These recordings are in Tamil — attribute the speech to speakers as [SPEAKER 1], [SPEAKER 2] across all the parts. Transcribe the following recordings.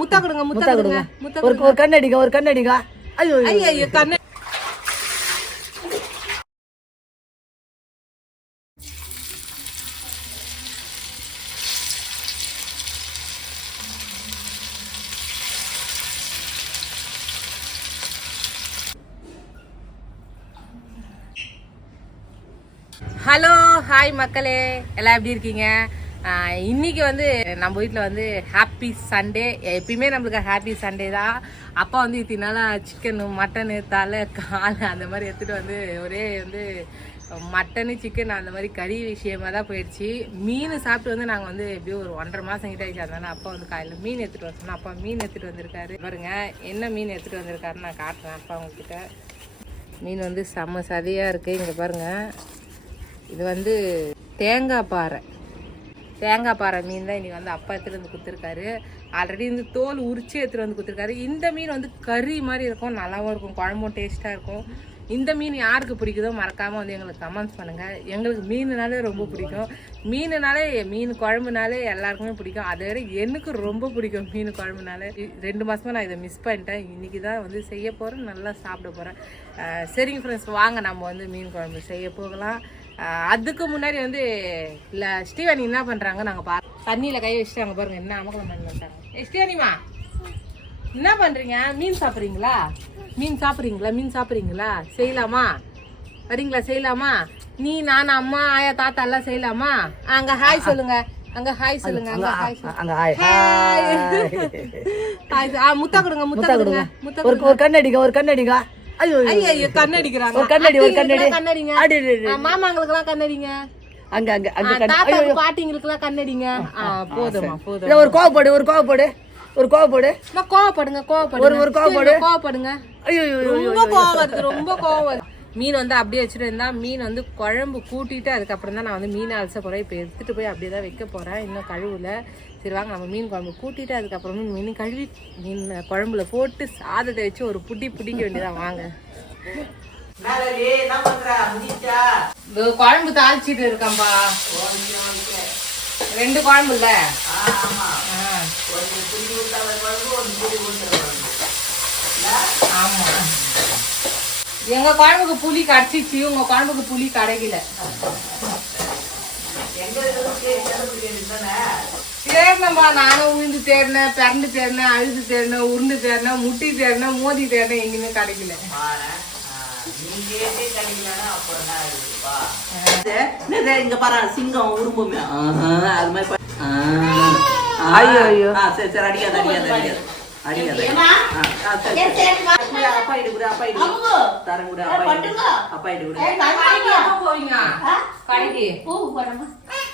[SPEAKER 1] முத்தா கொடுங்க முத்தா கொடுங்க.
[SPEAKER 2] ஒரு ஒரு கண்ணடிங்க ஒரு கண்ணடிங்க. ஐயா ஐயோ.
[SPEAKER 1] கண்ணு ஹலோ ஹாய் மக்களே. எல்லாம் எப்படி இருக்கீங்க? இன்றைக்கி இன்னைக்கு வந்து நம்ம வீட்டில் வந்து ஹாப்பி சண்டே எப்பயுமே நம்மளுக்கு ஹாப்பி சண்டே தான். அப்பா வந்து இத்தனால சிக்கனு மட்டனு தலை கால் அந்த மாதிரி எடுத்துகிட்டு வந்து ஒரே வந்து மட்டனு சிக்கன் அந்த மாதிரி கறி விஷயமா தான் போயிடுச்சு. மீன் சாப்பிட்டு வந்து நாங்கள் வந்து எப்படியும் ஒரு ஒன்றரை மாதம் கிட்ட ஆயிடுச்சு. அதனால அப்பா வந்து காலையில் மீன் எடுத்துகிட்டு வர அப்பா மீன் எடுத்துகிட்டு வந்திருக்காரு. பாருங்க என்ன மீன் எடுத்துகிட்டு வந்திருக்காருன்னு நான் காட்டுறேன் அப்பா உங்ககிட்ட. மீன் வந்து செம்ம சதையாக இருக்குது இங்கே பாருங்கள் இது வந்து தேங்காய் பாறை. தேங்காய் பாறை மீன் தான் இன்றைக்கி வந்து அப்பா எடுத்துகிட்டு வந்து கொடுத்துருக்காரு. ஆல்ரெடி இந்த தோல் உரிச்சு எடுத்துகிட்டு வந்து கொடுத்துருக்காரு. இந்த மீன் வந்து கறி மாதிரி இருக்கும் நல்லாவும் இருக்கும் குழம்பும் டேஸ்ட்டாக இருக்கும். இந்த மீன் யாருக்கு பிடிக்குதோ மறக்காமல் வந்து எங்களுக்கு கமெண்ட்ஸ் பண்ணுங்கள் எங்களுக்கு மீனுனாலே ரொம்ப பிடிக்கும். மீனுனாலே மீன் குழம்புனாலே எல்லாருக்குமே பிடிக்கும். அதை விட எனக்கு ரொம்ப பிடிக்கும் மீன் குழம்புனாலே. ரெண்டு மாதமாக நான் இதை மிஸ் பண்ணிட்டேன். இன்றைக்கி தான் வந்து செய்ய போகிறேன் நல்லா சாப்பிட போகிறேன் சரிங்க ஃப்ரெண்ட்ஸ் வாங்க நம்ம வந்து மீன் குழம்பு செய்ய போகலாம். அதுக்கு முன்னாடி வந்து இல்லை ஸ்ரீவாணி என்ன பண்ணுறாங்க நாங்கள் பா தண்ணியில் கை வச்சுட்டு அங்கே பாருங்க என்ன அமகலம் பண்ணிட்டாங்க ஏ ஸ்ரீவாணிமா என்ன பண்ணுறீங்க மீன் சாப்பிட்றீங்களா? மீன் சாப்பிட்றீங்களா? மீன் சாப்பிட்றீங்களா? செய்யலாமா? வரீங்களா? செய்யலாமா? நீ நான் அம்மா ஆயா தாத்தா எல்லாம் செய்யலாமா? அங்க ஹாய் சொல்லுங்க. அங்க ஹாய் சொல்லுங்க அங்க ஹாய்
[SPEAKER 2] அங்க ஹாய்
[SPEAKER 1] ஹாய் முத்தா கொடுங்க முத்தா கொடுங்க முத்தா
[SPEAKER 2] ஒரு ஒரு கண்ணடிங்க ஒரு கண்ணடிங்க ஐயோ
[SPEAKER 1] கண்ணடிக்கிறாங்க.
[SPEAKER 2] ஒரு கண்ணாடி, ஒரு கண்ணாடி.
[SPEAKER 1] கண்ணடிங்க. மாமாங்களுக்கு எல்லாம்
[SPEAKER 2] அங்க அங்க அங்க
[SPEAKER 1] பாட்டிங்களுக்கு எல்லாம் கண்ணடிங்க. போதுமா
[SPEAKER 2] ஒரு கோவப்படு ஒரு கோவப்படு ஒரு கோவப்படு.
[SPEAKER 1] அம்மா, கோவப்படுங்க கோவப்படுங்க.
[SPEAKER 2] ஒரு- ஒரு கோவப்படு.
[SPEAKER 1] கோவப்படுங்க.
[SPEAKER 2] ஐயோ.
[SPEAKER 1] ரொம்ப கோவம் வருது ரொம்ப கோவம் வருது. மீன் வந்து அப்படியே வச்சுட்டு இருந்தா மீன் வந்து குழம்பு கூட்டிட்டு அதுக்கப்புறம் தான் நான் வந்து மீன் அலச போறேன். இப்போ எடுத்துட்டு போய் அப்படியே தான் வைக்க போறேன். இன்னும் கழுவுல. சரி வாங்க நம்ம மீன் குழம்பு கூட்டிட்டு அதுக்கப்புறமா மீன் கழுவி மீன் குழம்புல போட்டு சாதத்தை வச்சு ஒரு புட்டி பிடிக்க வேண்டியதான் வாங்க. குழம்பு தாளிச்சிட்டு இருக்கம்பா ரெண்டு குழம்பு இல்ல? ஆமா. எங்க குழம்புக்கு புளி கடிச்சிச்சு உங்க குழம்புக்கு புளி கிடைக்கல. தேடினப்பா நானும் உளுந்து தேடினேன் பிறண்டு தேடினேன் அழுது தேடினேன் உருண்டு தேடினேன் முட்டி தேடினேன் மோதி தேடினேன் எங்கேயுமே கிடைக்கல.
[SPEAKER 3] இங்க பாரு சிங்கம் உரும்புமே. அது மாதிரி.
[SPEAKER 2] ஐயோ, ஐயோ.
[SPEAKER 3] சரி சரி அடிக்காத அடிக்காத அடிக்காத. அடிக்காத அப்பா இடு குடு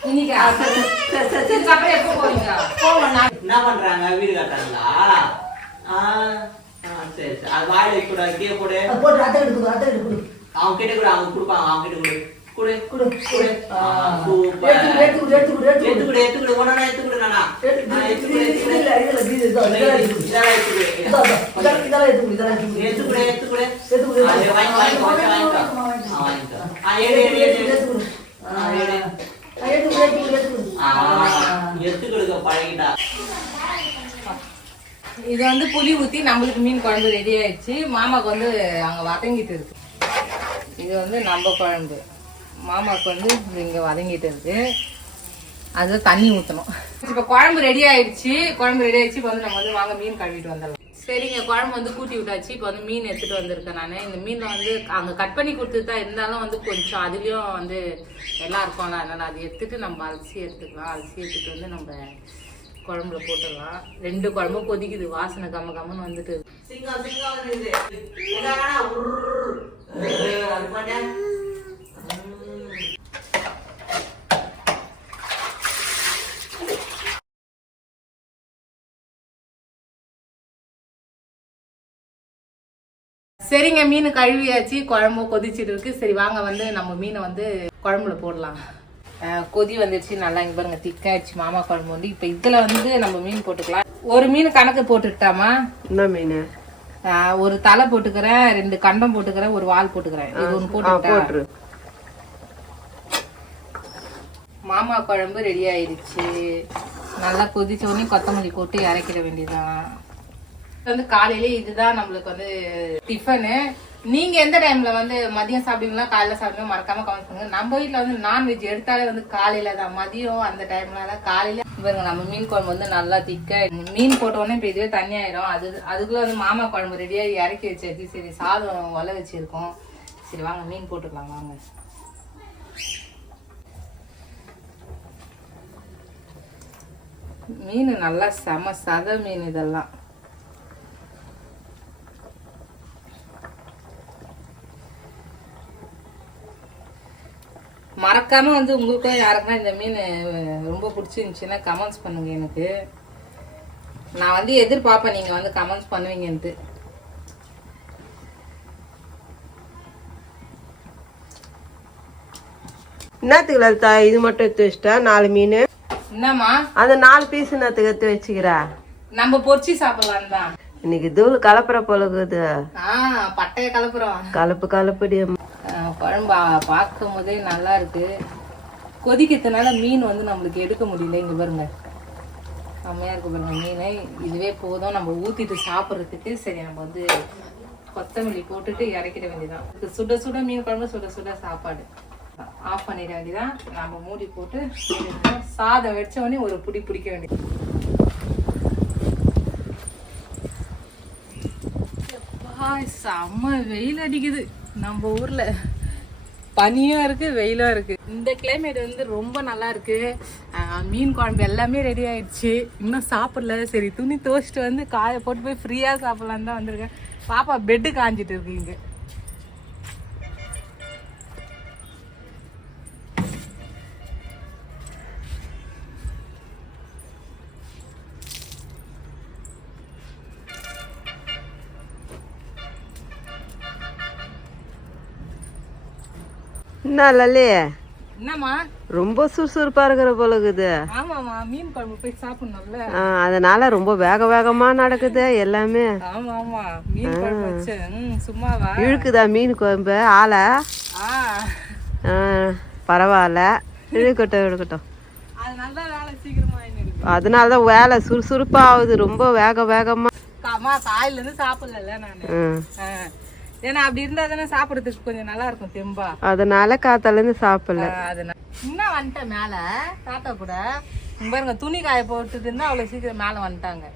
[SPEAKER 3] குடு குடு என்ன பண்றாங்க? வீடு கட்டுறாங்களா ஆ, ஆ, சரி சரி. அது வாயில வைக்க கூடாது கீழே போடு.
[SPEAKER 2] போட்டு அட்டை எடுத்து அட்டை எடுத்து
[SPEAKER 3] அவங்க கிட்ட கூட அவங்க கொடுப்பாங்க அவங்க கிட்ட கொடு. கொடு
[SPEAKER 2] கொடு.
[SPEAKER 3] கொடு. ஆ, சூப்பர்.
[SPEAKER 2] எடுத்து எடுத்து எடுத்து எடுத்து
[SPEAKER 3] எடுத்து கொடு. எடுத்து கொடு. ஒண்ணு எடுத்து கொடு நானா. எடுத்து கொடு எடுத்து கொடு
[SPEAKER 2] இல்ல இல்ல இது இதோ இதெல்லாம் எடுத்து
[SPEAKER 3] இதெல்லாம் எடுத்து கொடு.
[SPEAKER 2] இதோ இதோ இதெல்லாம் எடுத்து இதெல்லாம் எடுத்து
[SPEAKER 3] கொடு. எடுத்து கொடு
[SPEAKER 2] எடுத்து கொடு.
[SPEAKER 3] ஆ, இதை வாங்கிக்கோ, வாங்கிக்கோ, வாங்கிக்கோ, வாங்கிக்கோ. ஆ, எடு, எடு, எடு, எடு. எடு.
[SPEAKER 2] எடுத்து எடுத்து
[SPEAKER 3] ஆ, எடுத்து பழகிட்டா.
[SPEAKER 1] இது வந்து புளி ஊத்தி நம்மளுக்கு மீன் குழம்பு ரெடி ஆயிடுச்சு. மாமாக்கு வந்து அங்க வதங்கிட்டு இருக்கு. இது வந்து நம்ம குழம்பு. மாமாக்கு வந்து இங்க வதங்கிட்டு இருக்கு. அது தண்ணி ஊற்றணும் இப்போ குழம்பு ரெடி ஆயிடுச்சு. குழம்பு ரெடி ஆயிடுச்சு. இப்போ வந்து நம்ம வந்து வாங்க மீன் கழுவிட்டு வந்துடலாம். சரிங்க குழம்பு வந்து கூட்டி விட்டாச்சு. இப்போ வந்து மீன் எடுத்துட்டு வந்திருக்கேன் நான். இந்த மீனை வந்து அங்கே கட் பண்ணி கொடுத்துட்டு தான் இருந்தாலும் வந்து கொஞ்சம் அதுலேயும் வந்து எல்லாம் இருக்கும்ல. அதனால் அதை எடுத்துட்டு நம்ம அலசி எடுத்துக்கலாம். அலசி எடுத்துட்டு வந்து நம்ம குழம்புல போட்டுடலாம். ரெண்டு குழம்பும் கொதிக்குது. வாசனை கம்ம கம்மன்னு வந்துட்டு
[SPEAKER 3] சிங்கம் சிங்கம் இருக்குது என்னடா உர்ர். ஏய், அது பண்ணு. ம்.
[SPEAKER 1] சரிங்க மீன் கழுவியாச்சு குழம்பும் கொதிச்சிட்டு இருக்கு. சரி வாங்க வந்து நம்ம மீனை வந்து குழம்புல போடலாம். கொதி வந்துடுச்சு நல்லா இங்க பாருங்க திக்காயிடுச்சு மாமா குழம்பு வந்து. இப்போ இதுல வந்து நம்ம மீன் போட்டுக்கலாம். ஒரு மீன் கணக்கு போட்டுக்கிட்டாமா?
[SPEAKER 2] என்ன மீன்?
[SPEAKER 1] ஒரு தலை போட்டுக்கிறேன் ரெண்டு கண்டம் போட்டுக்கிறேன் ஒரு வால் போட்டுக்கிறேன். இது ஒன்று போட்டுக்கிட்டா? மாமா குழம்பு ரெடி ஆயிடுச்சு. நல்லா கொதிச்ச உடனே கொத்தமல்லி போட்டு இறக்கிட வேண்டியதுதான். வந்து காலையிலே இதுதான் நம்மளுக்கு வந்து டிஃபனு நீங்க எந்த டைம்ல வந்து மதியம் சாப்பிடுவீங்களா? காலையில சாப்பிடுவீங்க மறக்காம கமெண்ட் பண்ணுங்க. நம்ம வீட்டுல வந்து நான்வெஜ் எடுத்தாலே வந்து காலையில தான். மதியம் அந்த டைம்ல தான். காலையில பாருங்க நம்ம மீன் குழம்பு வந்து நல்லா திக்க மீன் போட்ட உடனே இப்போ இதுவே தண்ணி ஆயிரும். அது அதுக்குள்ள வந்து மாமா குழம்பு ரெடியா இறக்கி வச்சிருக்கு. சரி சாதம் ஒல வச்சிருக்கோம். சரி வாங்க மீன் போட்டுக்கலாம். வாங்க. மீன் நல்லா செம சத மீன் இதெல்லாம். மறக்காம வந்து உங்களுக்கும் யாருக்குன்னா இந்த மீன் ரொம்ப பிடிச்சிருந்துச்சுன்னா கமெண்ட்ஸ் பண்ணுங்க எனக்கு. நான் வந்து எதிர்பார்ப்பேன் நீங்க வந்து கமெண்ட்ஸ் பண்ணுவீங்கன்ட்டு.
[SPEAKER 2] என்னத்துக்கு லலிதா இது மட்டும் எடுத்து வச்சிட்டா? நாலு மீன்.
[SPEAKER 1] என்னம்மா?
[SPEAKER 2] அந்த நாலு பீஸ் என்னத்துக்கு எடுத்து வச்சுக்கிறா?
[SPEAKER 1] நம்ம பொரிச்சு சாப்பிடலாம் தான்
[SPEAKER 2] இன்னைக்கு தூள் கலப்புற பழகுது
[SPEAKER 1] பட்டைய கலப்புறோம்.
[SPEAKER 2] கலப்பு கலப்படி
[SPEAKER 1] குழம்பு பார்க்கும் போதே நல்லா இருக்கு. கொதிக்கிறதுனால மீன் வந்து நம்மளுக்கு எடுக்க முடியல இங்கே பாருங்க. செம்மையாக இருக்கு பாருங்க மீன். இதுவே போதும். நம்ம ஊற்றிட்டு சாப்பிட்றதுக்கு சரி நம்ம வந்து கொத்தமல்லி போட்டுட்டு இறக்கிட வேண்டியதான் இது சுட சுட மீன் குழம்பு சுட சுட சாப்பாடு. ஆஃப் பண்ணிட வேண்டியதான் நம்ம மூடி போட்டு சாதம் வச்ச உடனே ஒரு பிடி பிடிக்க வேண்டியது. செம்ம வெயில் அடிக்குது நம்ம ஊரில். பனியும் இருக்கு வெயிலும் இருக்கு. இந்த கிளைமேட் வந்து ரொம்ப நல்லா இருக்கு. மீன் குழம்பு எல்லாமே ரெடி ஆயிடுச்சு. இன்னும் சாப்பிடல. சரி துணி துவச்சிட்டு வந்து காய போட்டு போய் ஃப்ரீயா சாப்பிடலான்னு தான் வந்திருக்கேன். பாப்பா பெட்டு காஞ்சிட்டு இருக்கு இங்கே.
[SPEAKER 2] என்ன லல்லி?
[SPEAKER 1] என்னம்மா?
[SPEAKER 2] ரொம்ப சுறுசுறுப்பா இருக்கிற பழகுது
[SPEAKER 1] ஆமாம்மா மீன் குழம்பு போய் சாப்பிடணும்ல.
[SPEAKER 2] அதனால ரொம்ப வேக வேகமா நடக்குது எல்லாமே.
[SPEAKER 1] ஆமா ஆமா மீன் குழம்பு சும்மாவா?
[SPEAKER 2] இழுக்குதா மீன் குழம்பு? ஆளை? பரவாயில்ல. இழுக்கட்டும் இழுக்கட்டும். அதனால தான் வேலை சுறுசுறுப்பா ஆகுது. ரொம்ப வேக வேகமா.
[SPEAKER 1] காலையில இருந்து சாப்பிடல நானு. ஏன்னா அப்படி இருந்தா தானே சாப்பிடுறதுக்கு கொஞ்சம் நல்லா இருக்கும் தெம்பா.
[SPEAKER 2] அதனால காத்தால இருந்து சாப்பிடல.
[SPEAKER 1] அதனால. இன்னும் வந்துட்டேன் மேல. தாத்தா கூட. பாருங்க துணி காய போட்டுட்டு இருந்தா அவ்வளவு சீக்கிரம் மேல வந்துட்டாங்க.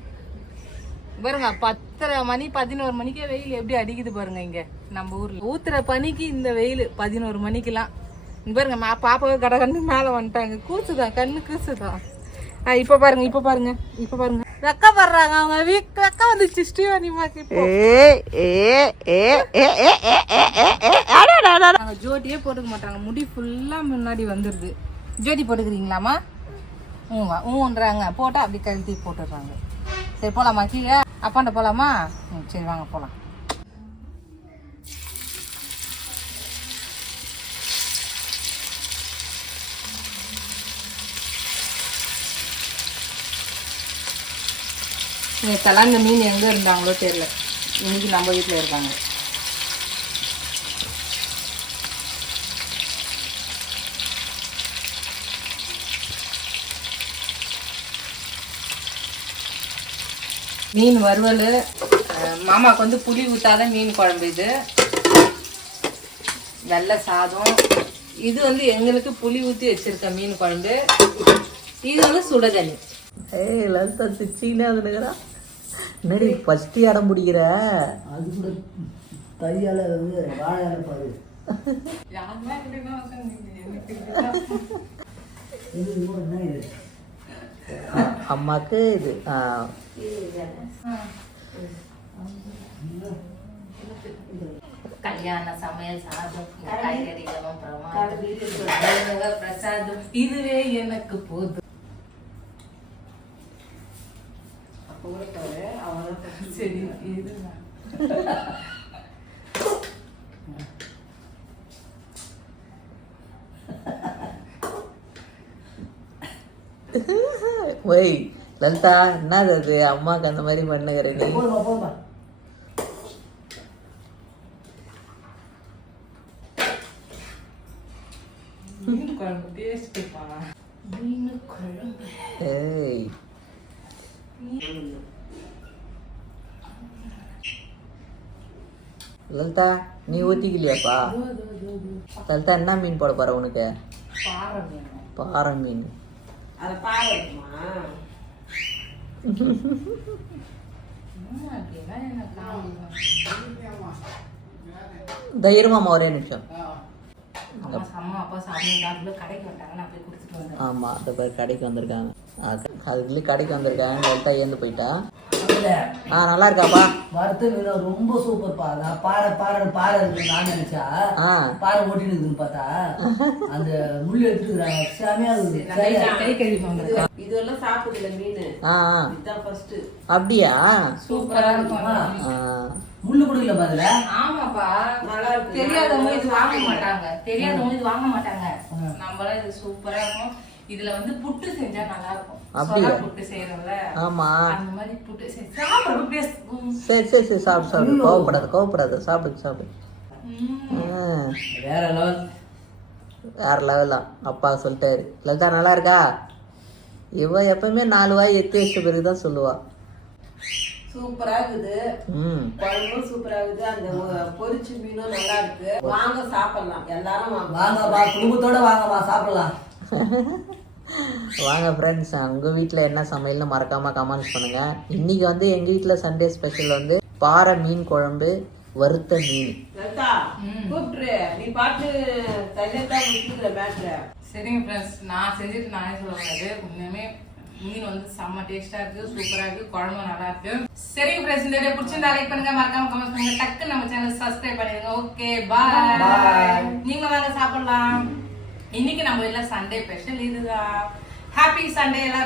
[SPEAKER 1] பாருங்க பத்தரை மணி பதினோரு மணிக்கே வெயில் எப்படி அடிக்குது பாருங்க இங்க நம்ம ஊர்ல. ஊத்துற பனிக்கு இந்த வெயில் பதினோரு மணிக்கெல்லாம். பாருங்க மா பாப்பாவே கட கண்ணு மேல வந்துட்டாங்க. கூசுதான் கண்ணு கூசுதான். இப்ப பாருங்க இப்ப பாருங்க இப்ப பாருங்க. வெக்கப்படுறாங்க அவங்க வீக் வெக்க வந்துச்சு
[SPEAKER 2] ஸ்ரீவனிமாக்கு
[SPEAKER 1] நாங்கள் ஜோடியே போட்டுக்க மாட்டாங்க முடி ஃபுல்லாக முன்னாடி வந்துடுது ஜோடி போட்டுக்கிறீங்களாமா ஊவா ஊன்றாங்க போட்டால் அப்படி கழுத்தி போட்டுடுறாங்க சரி போகலாமா கீழே அப்பாண்ட போகலாமா சரி வாங்க போகலாம் நேற்றெல்லாம் இந்த மீன் எங்கே இருந்தாங்களோ தெரியல. இன்றைக்கி நம்ம வீட்டில் இருக்காங்க. மீன் வறுவல் மாமாவுக்கு வந்து புளி ஊற்றாதான் மீன் குழம்பு இது. வெள்ளை சாதம். இது வந்து எங்களுக்கு புளி ஊற்றி வச்சிருக்க மீன் குழம்பு. இது வந்து சுடதண்ணி.
[SPEAKER 3] ஏய் லலிதா சிச்சின்னு அதுனுங்கிறா என்னடி ஃபஸ்ட்டு இடம் பிடிக்கிற அது கூட கையால் வந்து வாழை பாரு. இது என்ன இது? அம்மாக்கு இது
[SPEAKER 1] கல்யாண சமையல் சாதம் காய்கறிகளும் பிரசாதம் இதுவே எனக்கு போதும். அப்போ கூட சரி
[SPEAKER 3] ஒய் லலிதா என்னது அது? அம்மாக்கு அந்த மாதிரி பண்ணுகிற நீ.
[SPEAKER 1] மீன் குழம்பு டேஸ்ட் மீன் குழம்பு.
[SPEAKER 3] ஏய். லலிதா நீ ஊத்திக்கலையாப்பா? லலிதா என்ன மீன் போட போற உனக்கு?
[SPEAKER 1] பாறை
[SPEAKER 3] மீன்.
[SPEAKER 2] அதை பாரு இருக்குமா?
[SPEAKER 1] அம்மா அப்படின்னா எனக்கு ஆகும்.
[SPEAKER 3] தைரியமாமா ஒரே நிமிஷம்.
[SPEAKER 1] அப்பா சாப்பிட்டு கடைக்கு
[SPEAKER 3] பேர் வந்திருக்காங்க. அது- அதுக்குள்ளே கடைக்கு வந்திருக்காங்க. லலிதா ஏந்து போயிட்டா? ஆ நல்லா இருக்காப்பா
[SPEAKER 4] வறுத்த மீன் ரொம்ப சூப்பர்ப்பா. நான் பாறை பாறை பாறை இருக்கு நான் நினைச்சா பாறை ஓட்டின்னு இருக்குன்னு பார்த்தா அந்த முள் எடுத்துக்கிறாங்க செமையா இருக்குது.
[SPEAKER 2] இதுவெல்லாம் சாப்பிடல மீன். இதுதான் ஃபர்ஸ்ட்
[SPEAKER 3] அப்படியா?
[SPEAKER 1] சூப்பரா இருக்கும்.
[SPEAKER 4] முள்ளு கொடுக்கல பாதுல
[SPEAKER 1] ஆமாப்பா.
[SPEAKER 2] நல்லா இருக்கு.
[SPEAKER 1] தெரியாதவங்க இது வாங்க மாட்டாங்க. தெரியாதவங்க இது வாங்க மாட்டாங்க. நம்மளாம் இது சூப்பரா இருக்கும். இதுல வந்து புட்டு செஞ்சா நல்லா இருக்கும்
[SPEAKER 3] அப்படியா?
[SPEAKER 1] சொரா புட்டு செய்யறோம்ல
[SPEAKER 3] ஆமா.
[SPEAKER 1] அந்த மாதிரி புட்டு செஞ்சு சாப்பிடுறப்ப பேச
[SPEAKER 3] சரி சரி சரி சாப்பிடு சாப்பிடு. கோவப்படாத கோவப்படாத. சாப்பிடு சாப்பிடு.
[SPEAKER 4] வேற லெவல்.
[SPEAKER 3] வேற லெவலா. அப்பா சொல்லிட்டாரு. லலிதா நல்லா இருக்கா இவ எப்பவுமே நாலு வாய் எத்தி வச்ச பிறகு தான் சொல்லுவா.
[SPEAKER 2] சூப்பரா இருக்குது குழம்பும் சூப்பரா இருக்குது அந்த ஒ- பொரிச்ச மீனும் நல்லா இருக்கு வாங்க சாப்பிடலாம். எல்லாரும் வாங்க.
[SPEAKER 4] வாங்கப்பா குடும்பத்தோட வாங்கப்பா சாப்பிடலாம்.
[SPEAKER 3] வாங்க ஃப்ரெண்ட்ஸ் உங்கள் வீட்டில் என்ன சமையல்னு மறக்காமல் கமெண்ட்ஸ் பண்ணுங்கள் இன்றைக்கி வந்து எங்கள் வீட்டில் சண்டே ஸ்பெஷல் வந்து பாறை மீன் குழம்பு வறுத்த மீன்.
[SPEAKER 1] சரிங்க ஃப்ரெண்ட்ஸ் நான் செஞ்சுட்டு நானே சொல்ல முடியாது உண்மையுமே மீன் வந்து செம்ம டேஸ்டா இருக்கு சூப்பரா இருக்கு குழம்பு நல்லா இருக்கு. சரிங்க ஃப்ரெண்ட்ஸ் இந்த வீடியோ பிடிச்சிருந்தா லைக் பண்ணுங்க மறக்காம கமெண்ட் பண்ணுங்க டக்கு நம்ம சேனல் சப்ஸ்கிரைப் பண்ணிடுங்க. ஓகே பாய் நீங்க வாங்க சாப்பிடலாம். இன்னைக்கு நம்ம எல்லாம் சண்டே ஸ்பெஷல் இதுதான். ஹாப்பி சண்டே எல்லாம்